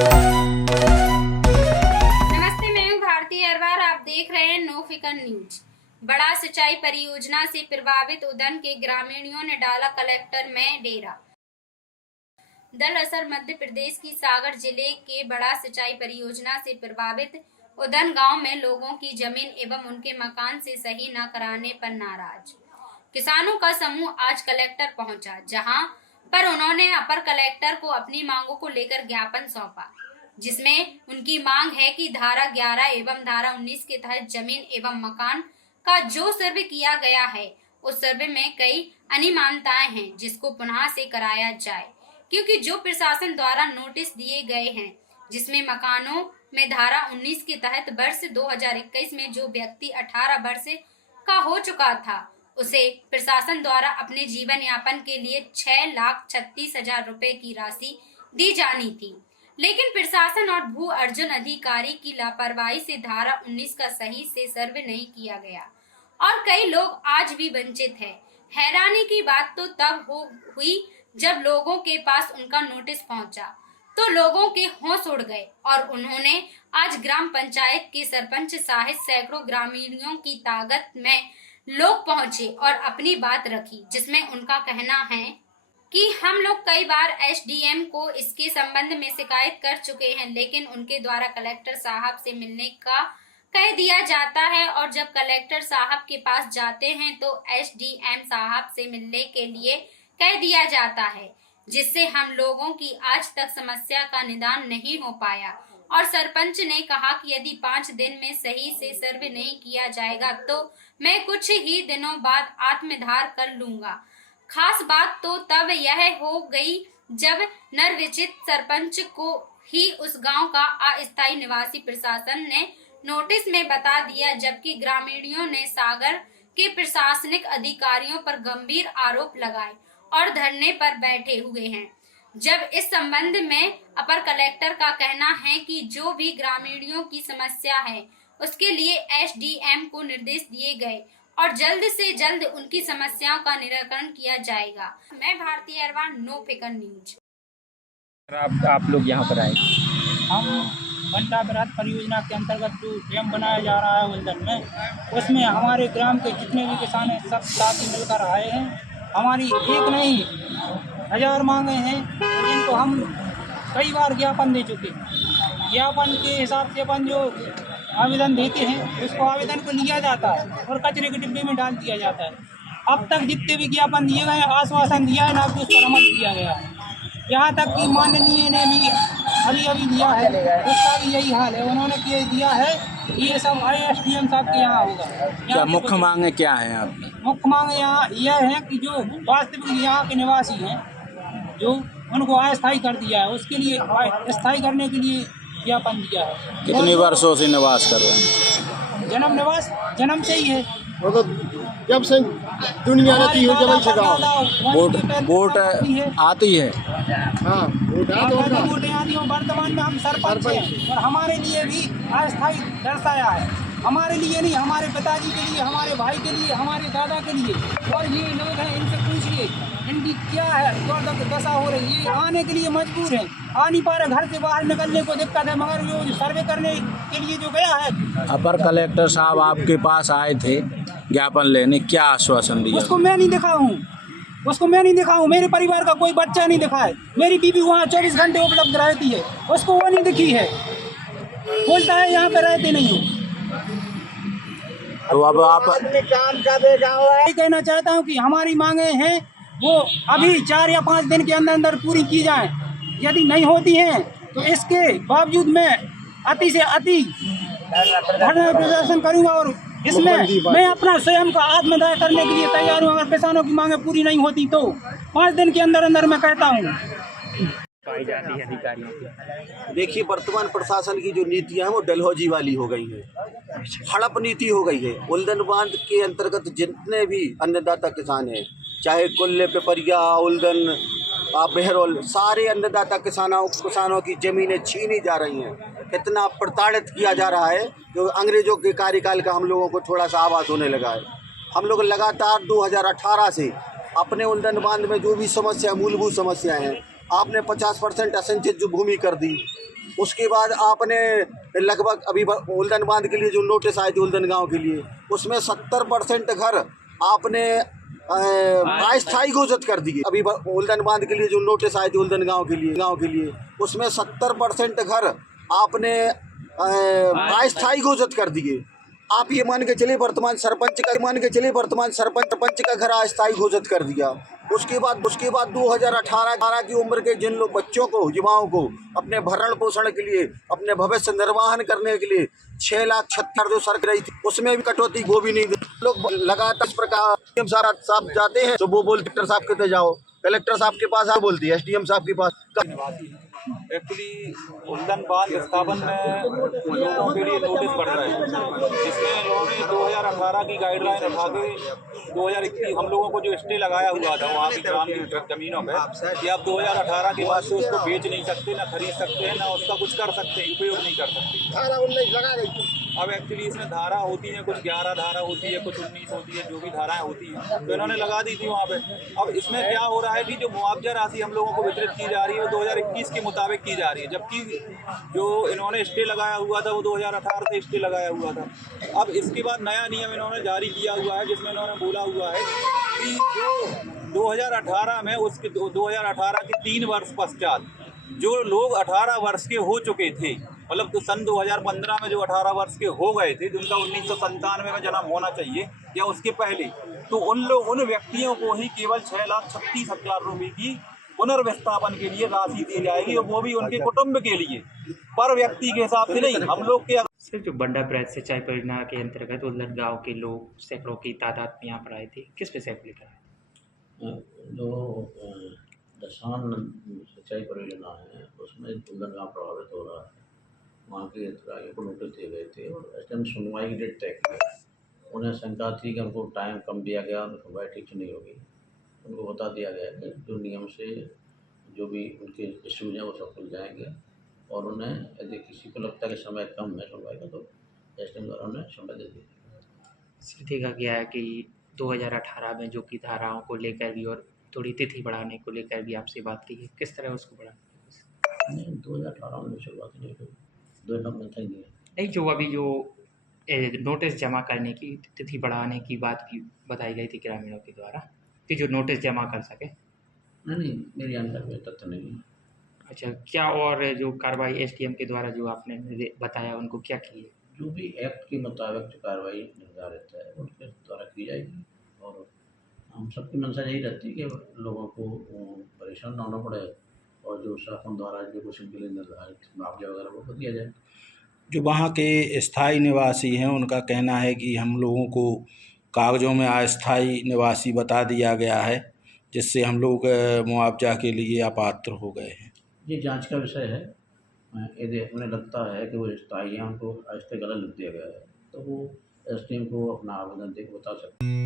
नमस्ते, मैं हूं भारती अरवार। आप देख रहे हैं नो फिकर न्यूज। बड़ा सिंचाई परियोजना से प्रभावित उदन के ग्रामीणों ने डाला कलेक्टर में डेरा। दरअसल मध्य प्रदेश की सागर जिले के बड़ा सिंचाई परियोजना से प्रभावित उदन गांव में लोगों की जमीन एवं उनके मकान से सही न कराने पर नाराज किसानों का समूह आज कलेक्टर पहुंचा, जहां पर उन्होंने अपर कलेक्टर को अपनी मांगों को लेकर ज्ञापन सौंपा, जिसमें उनकी मांग है कि धारा 11 एवं धारा 19 के तहत जमीन एवं मकान का जो सर्वे किया गया है, उस सर्वे में कई अनियमितताएं हैं, जिसको पुनः से कराया जाए, क्योंकि जो प्रशासन द्वारा नोटिस दिए गए हैं, जिसमें मकानों में धारा 19 के तहत वर्ष 2021 में जो व्यक्ति 18 वर्ष का हो चुका था, उसे प्रशासन द्वारा अपने जीवन यापन के लिए 6,36,000 रुपए की राशि दी जानी थी, लेकिन प्रशासन और भू अर्जन अधिकारी की लापरवाही से धारा 19 का सही से सर्वे नहीं किया गया और कई लोग आज भी वंचित हैं। हैरानी की बात तो तब हुई जब लोगों के पास उनका नोटिस पहुंचा तो लोगों के होश उड़ गए और उन्होंने आज ग्राम पंचायत के सरपंच सहित सैकड़ों ग्रामीणों की ताकत में लोग पहुंचे और अपनी बात रखी, जिसमें उनका कहना है कि हम लोग कई बार एसडीएम को इसके संबंध में शिकायत कर चुके हैं, लेकिन उनके द्वारा कलेक्टर साहब से मिलने का कह दिया जाता है और जब कलेक्टर साहब के पास जाते हैं तो एसडीएम साहब से मिलने के लिए कह दिया जाता है, जिससे हम लोगों की आज तक समस्या का निदान नहीं हो पाया। और सरपंच ने कहा कि यदि 5 दिन में सही से सर्वे नहीं किया जाएगा तो मैं कुछ ही दिनों बाद आत्मदाह कर लूंगा। खास बात तो तब यह हो गई जब नवनिर्वाचित सरपंच को ही उस गांव का अस्थायी निवासी प्रशासन ने नोटिस में बता दिया, जबकि ग्रामीणों ने सागर के प्रशासनिक अधिकारियों पर गंभीर आरोप लगाए और धरने पर बैठे हुए हैं। जब इस संबंध में अपर कलेक्टर का कहना है कि जो भी ग्रामीणों की समस्या है उसके लिए एसडीएम को निर्देश दिए गए और जल्द से जल्द उनकी समस्याओं का निराकरण किया जाएगा। मैं भारती अरवार, नो फिकर न्यूज। आप लोग यहाँ पर आए? हम बंडा बरात परियोजना के अंतर्गत जो डैम बनाया जा रहा है उल्दन में, उसमें हमारे ग्राम के जितने भी किसान हैं सब साथ ही मिलकर आए हैं। हमारी एक नहीं 1000 मांगे हैं, जिनको हम कई बार ज्ञापन दे चुके हैं। ज्ञापन के हिसाब से अपन जो आवेदन देते हैं उसको आवेदन को लिया जाता है और कचरे के डिब्बे में डाल दिया जाता है। अब तक जितने भी ज्ञापन दिए गए आश्वासन दिया है ना, उस पर अमल किया गया है। यहाँ तक कि माननीय ने भी अभी दिया है, उसका भी यही हाल है। उन्होंने दिया है कि ये सब एसडीएम साहब के यहाँ होगा। क्या मुख्य मांगे क्या है आपकी? मुख्य मांग यहाँ यह है कि जो वास्तविक यहाँ के निवासी हैं, जो उनको अस्थायी कर दिया है, उसके लिए स्थायी करने के लिए ज्ञापन दिया है। कितने वर्षों से निवास कर रहे हैं? जन्म से ही है। जब से दुनिया रहती है जब से वोट आती है। हाँ, वोट आती है। वर्तमान में हम सरपंच हैं और हमारे लिए भी अस्थायी दर्शाया है। हमारे लिए नहीं, हमारे पिताजी के लिए, हमारे भाई के लिए, हमारे दादा के लिए। और ये लोग हैं, इनसे पूछिए इनकी क्या है, क्या दशा हो रही है। आने के लिए मजबूर हैं, आ नहीं पा रहे, घर से बाहर निकलने को दिक्कत है। मगर जो सर्वे करने के लिए जो गया है, अपर कलेक्टर साहब आपके पास आए थे ज्ञापन लेने, क्या आश्वासन दिया? उसको मैं नहीं दिखा हूँ। मेरे परिवार का कोई बच्चा नहीं दिखा है। मेरी बीबी वहाँ 24 घंटे उपलब्ध रहती है, उसको वो नहीं दिखी है। बोलता है यहाँ पे रहते नहीं हो। तो अब आप काम का देगा। कहना चाहता हूँ कि हमारी मांगे हैं वो अभी 4 या 5 दिन के अंदर पूरी की जाएं। यदि नहीं होती हैं तो इसके बावजूद मैं अति से अति धरना प्रदर्शन करूँगा और इसमें मैं अपना स्वयं का आत्मदाह करने के लिए तैयार हूँ। अगर किसानों की मांगे पूरी नहीं होती तो 5 दिन के अंदर मैं कहता हूँ। पाई जाती है अधिकारियों की। देखिए, वर्तमान प्रशासन की जो नीतियां हैं वो डलहौजी वाली हो गई है, हड़प नीति हो गई है। उल्दन बांध के अंतर्गत जितने भी अन्नदाता किसान हैं, चाहे कुल्ले, पिपरिया, उल्दन, बहरौल, सारे अन्नदाता किसानों की ज़मीनें छीनी जा रही हैं। इतना प्रताड़ित किया जा रहा है जो अंग्रेज़ों के कार्यकाल का हम लोगों को थोड़ा सा आभास होने लगा है। हम लोग लगातार 2018 से अपने उल्दन बांध में जो भी समस्या, मूलभूत समस्याएं हैं, आपने 50% असिंचित जो भूमि कर दी, उसके बाद आपने लगभग अभी उल्दन बांध के लिए जो नोटिस आए थे उल्दन गांव के लिए, उसमें 70% घर आपने अस्थायी घोषित कर दिए। अभी उल्दन बांध के लिए जो नोटिस आए थे उल्दन गांव के लिए उसमें 70% घर आपने अस्थायी घोषित कर दिए। आप ये मान के चलिए वर्तमान सरपंच का घर अस्थायी घोषित कर दिया। उसके बाद 2018 की उम्र के जिन लोग बच्चों को, युवाओं को अपने भरण पोषण के लिए, अपने भविष्य निर्वाहन करने के लिए 6,76,000 जो सरकार रही थी, उसमें भी कटौती वो भी नहीं दी। लोग लगातार इस प्रकार साहब जाते हैं तो वो बोल कलेक्टर साहब के जाओ, कलेक्टर साहब के पास आप बोलती है एसडीएम साहब के पास। एक्चुअली उल्दन बांध स्थापन में लोगों के लिए नोटिस बढ़ रहे हैं, जिसमें लोगों ने 2018 की गाइडलाइन उठा के 2021 हम लोगों को जो स्टे लगाया हुआ था वहाँ की ग्रामीण जमीनों में कि आप 2018 के बाद से उसको बेच नहीं सकते, ना खरीद सकते हैं, ना उसका कुछ कर सकते हैं, उपयोग नहीं कर सकते। धारा 19 लगा गई थी। अब एक्चुअली इसमें धारा होती है, कुछ 11 धारा होती है, कुछ 19 होती है, जो भी धाराएं होती हैं तो इन्होंने लगा दी थी वहाँ पे। अब इसमें क्या हो रहा है कि जो मुआवजा राशि हम लोगों को वितरित की जा रही है वो 2021 के मुताबिक की जा रही है, जबकि जो इन्होंने स्टे लगाया हुआ था वो 2018 से स्टे लगाया हुआ था। अब इसके बाद नया नियम इन्होंने जारी किया हुआ है, जिसमें इन्होंने बोला हुआ है कि जो 2018 में उसके 2018 के 3 वर्ष पश्चात जो लोग 18 वर्ष के हो चुके थे, मतलब तो सन 2015 में जो 18 वर्ष के हो गए थे, जिनका 1997 में जन्म होना चाहिए या उसके पहले, तो उन व्यक्तियों को ही केवल 6,36,000 रुपये की पुनर्विस्थापन के लिए राशि दी जाएगी, और वो भी उनके कुटुंब के लिए, पर व्यक्ति के हिसाब से नहीं। हम लोग के सिर्फ जो बंडा ब्रज सिंचाई परियोजना के अंतर्गत उल्दन गांव के लोग सैकड़ों की तादाद में यहाँ पर आए थे, किस पे सैंपल लेकर आए? जो दशान सिंचाई परियोजना है उसमें उल्दन गाँव प्रभावित हो रहा है, वहाँ के हितग्राहियों को नोटिस दिए गए थे और एसडीएम सुनवाई की डेट तय की। उन्हें शंका थी कि उनको टाइम कम दिया गया, उनकी सुनवाई ठीक से नहीं होगी। उनको बता दिया गया कि जो नियम से जो भी उनके इश्यूज हैं वो सब खुल जाएंगे, और उन्हें यदि किसी को लगता है कि समय कम है सुनवाई का तो एसडीएम द्वारा उन्हें समय दे दी। इसलिए देखा गया है कि 2018 में जो कि धाराओं को लेकर भी और थोड़ी तिथि बढ़ाने को लेकर भी आपसे बात की है, किस तरह उसको बढ़ाना? नहीं, 2018 में शुरुआत नहीं हुई, 2009 में था ही नहीं, जो अभी जो नोटिस जमा करने की तिथि बढ़ाने की बात भी बताई गई थी ग्रामीणों के द्वारा कि जो नोटिस जमा कर सके। नहीं, मेरी जानकारी में तथ्य नहीं है। अच्छा, क्या और जो कार्रवाई एसडीएम के द्वारा जो आपने बताया उनको क्या की है? जो भी एक्ट के मुताबिक जो कार्रवाई निर्धारित है उनके द्वारा की जाएगी, और हम सबकी मंशा यही रहती है कि लोगों को परेशान ना होना पड़े, और जो शासन द्वारा जो कुछ उनके लिए निर्धारित मुआवजा वगैरह वो दिया जाए। जो वहाँ के स्थायी निवासी हैं उनका कहना है कि हम लोगों को कागज़ों में अस्थायी निवासी बता दिया गया है, जिससे हम लोग मुआवजा के लिए अपात्र हो गए हैं। ये जांच का विषय है। यदि उन्हें लगता है कि वो स्थायी हैं, उनको अस्थायी गलत लिख दिया गया है, तो वो एसडीएम को अपना आवेदन दे के बता सकते हैं।